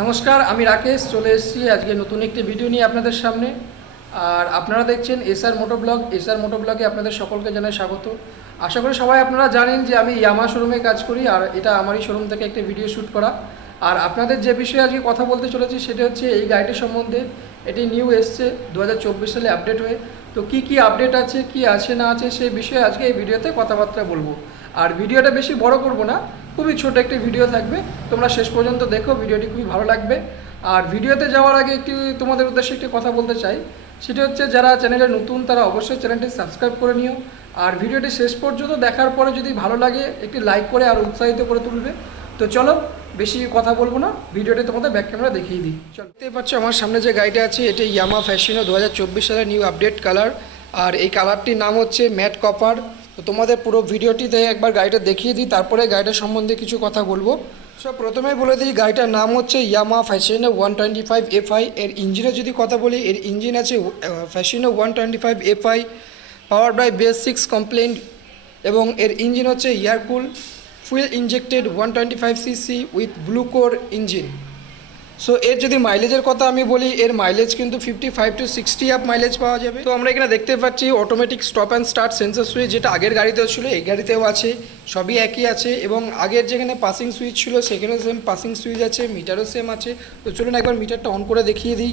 নমস্কার, আমি রাকেশ চলে এসেছি আজকে নতুন একটি ভিডিও নিয়ে আপনাদের সামনে। আর আপনারা দেখছেন এসআর মোটো ব্লগ। এসআর মোটো ব্লগে আপনাদের সকলকে জানাই স্বাগত। আশা করি সবাই আপনারা জানেন যে আমি ইয়ামা শোরুমে কাজ করি, আর এটা আমারই শোরুম থেকে একটা ভিডিও শ্যুট করা। আর আপনাদের যে বিষয়ে আজকে কথা বলতে চলেছি সেটা হচ্ছে এই গাড়িটির সম্বন্ধে। এটি নিউ এসছে 2024 সালে আপডেট হয়ে। তো কি আপডেট আছে, কি আছে না আছে, সেই বিষয়ে আজকে এই ভিডিওতে কথাবার্তা বলবো। আর ভিডিওটা বেশি বড় করব না, খুবই ছোট একটি ভিডিও থাকবে। তোমরা শেষ পর্যন্ত দেখো, ভিডিওটি খুবই ভালো লাগবে। আর ভিডিওতে যাওয়ার আগে একটি তোমাদের উদ্দেশ্যে একটি কথা বলতে চাই, সেটা হচ্ছে যারা চ্যানেলে নতুন তারা অবশ্যই চ্যানেলটি সাবস্ক্রাইব করে নিও। আর ভিডিওটি শেষ পর্যন্ত দেখার পরে যদি ভালো লাগে একটি লাইক করে আর উৎসাহিত করে তুলবে। তো চলো বেশি কথা বলবো না, ভিডিওটি তোমাদের ব্যাক ক্যামেরা দেখিয়ে দিই। চলো, দেখতে পাচ্ছ আমার সামনে যে গাড়িটা আছে এটি ইয়ামা ফ্যাশিনো 2024 সালের নিউ আপডেট কালার। আর এই কালারটির নাম হচ্ছে ম্যাট কপার। তো তোমাদের পুরো ভিডিওটিতে একবার গাড়িটা দেখিয়ে দিই, তারপরে গাড়িটার সম্বন্ধে কিছু কথা বলবো। সব প্রথমেই বলে দিই, গাড়িটার নাম হচ্ছে ইয়ামা ফ্যাশিনো 125 FI। এর ইঞ্জিনের যদি কথা বলি, এর ইঞ্জিন আছে Fascino 125 FI, power by BS6 compliant, এবং এর ইঞ্জিন হচ্ছে air cool fuel injected 125cc with blue core engine. So এর যদি মাইলেজের কথা আমি বলি, এর মাইলেজ কিন্তু 55 to 60 আপ মাইলেজ পাওয়া যাবে। তো আমরা এখানে দেখতে পাচ্ছি automatic stop and start sensor switch, যেটা আগের গাড়িতেও ছিল এই গাড়িতেও আছে, সবই একই আছে। এবং আগের যেখানে পাসিং সুইচ ছিল সেখানেও সেম পাসিং সুইচ আছে, মিটারও সেম আছে। তো চলুন একবার মিটারটা অন করে দেখিয়ে দিই।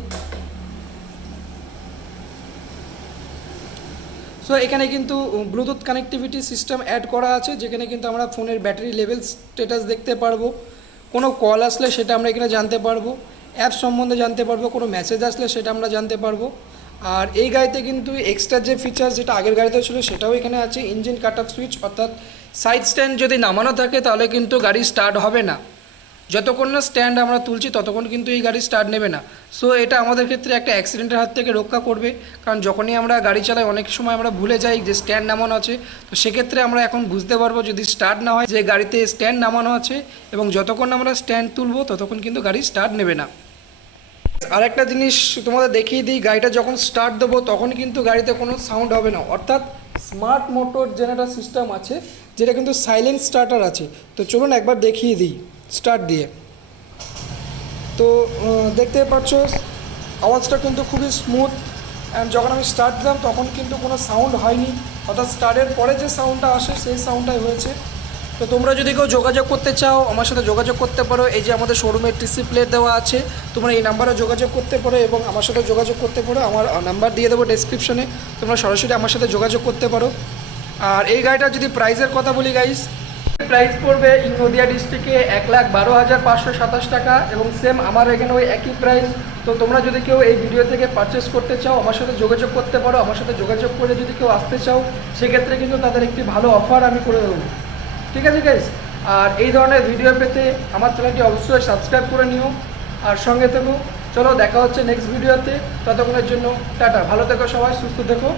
সো এখানে কিন্তু ব্লুটুথ কানেক্টিভিটি সিস্টেম অ্যাড করা আছে, যেখানে কিন্তু আমরা ফোনের ব্যাটারি লেভেল স্ট্যাটাস দেখতে পারবো। কোনো কল আসলে সেটা আমরা এখানে জানতে পারবো, অ্যাপ সম্বন্ধে জানতে পারবো, কোনো মেসেজ আসলে সেটা আমরা জানতে পারবো। আর এই গাড়িতে কিন্তু এক্সট্রা যে ফিচার যেটা আগের গাড়িতে ছিল সেটাও এখানে আছে, ইঞ্জিন কাট অফ সুইচ, অর্থাৎ সাইড স্ট্যান্ড যদি নামানো থাকে তাহলে কিন্তু গাড়ি স্টার্ট হবে না। যতক্ষণ না স্ট্যান্ড আমরা তুলছি ততক্ষণ কিন্তু এই গাড়ি স্টার্ট নেবে না। সো এটা আমাদের ক্ষেত্রে একটা অ্যাক্সিডেন্টের হাত থেকে রক্ষা করবে, কারণ যখনই আমরা গাড়ি চালাই অনেক সময় আমরা ভুলে যাই যে স্ট্যান্ড নামানো আছে। তো সেক্ষেত্রে আমরা এখন বুঝতে পারবো যদি স্টার্ট না হয় যে গাড়িতে স্ট্যান্ড নামানো আছে, এবং যতক্ষণ আমরা স্ট্যান্ড তুলবো ততক্ষণ কিন্তু গাড়ি স্টার্ট নেবে না। আর একটা জিনিস তোমাদের দেখিয়ে দিই, গাড়িটা যখন স্টার্ট দেবো তখন কিন্তু গাড়িতে কোনো সাউন্ড হবে না, অর্থাৎ স্মার্ট মোটর জেনারেটর সিস্টেম আছে, যেটা কিন্তু সাইলেন্ট স্টার্টার আছে। তো চলুন একবার দেখিয়ে দিই স্টার্ট দিয়ে। তো দেখতে পাচ্ছ আওয়াজটা কিন্তু খুবই স্মুথ, অ্যান্ড যখন আমি স্টার্ট দিলাম তখন কিন্তু কোনো সাউন্ড হয়নি, অর্থাৎ স্টার্টের পরে যে সাউন্ডটা আসে সেই সাউন্ডটাই হয়েছে। তো তোমরা যদি কেউ যোগাযোগ করতে চাও আমার সাথে যোগাযোগ করতে পারো। এই যে আমাদের শোরুমের টিসি প্লেট দেওয়া আছে, তোমরা এই নাম্বারে যোগাযোগ করতে পারো এবং আমার সাথে যোগাযোগ করতে পারো। আমার নাম্বার দিয়ে দেবো ডেসক্রিপশনে, তোমরা সরাসরি আমার সাথে যোগাযোগ করতে পারো। আর এই গাড়িটার যদি প্রাইসের কথা বলি গাইস, প্রাইস পড়বে নদিয়া ডিস্ট্রিক্টে 1,12,527 টাকা, এবং সেম আমার এখানে ওই একই প্রাইস। তো তোমরা যদি কেউ এই ভিডিও থেকে পারচেস করতে চাও আমার সাথে যোগাযোগ করতে পারো। আমার সাথে যোগাযোগ করে যদি কেউ আসতে চাও সেক্ষেত্রে কিন্তু তাদের একটি ভালো অফার আমি করে দেবো। ঠিক আছে গাইস, আর এই ধরনের ভিডিও পেতে আমার চ্যানেলটি অবশ্যই সাবস্ক্রাইব করে নিও আর সঙ্গে থেকো। চলো দেখা হচ্ছে নেক্সট ভিডিওতে, ততক্ষণের জন্য টাটা, ভালো থেকো সবাই, সুস্থ থেকো।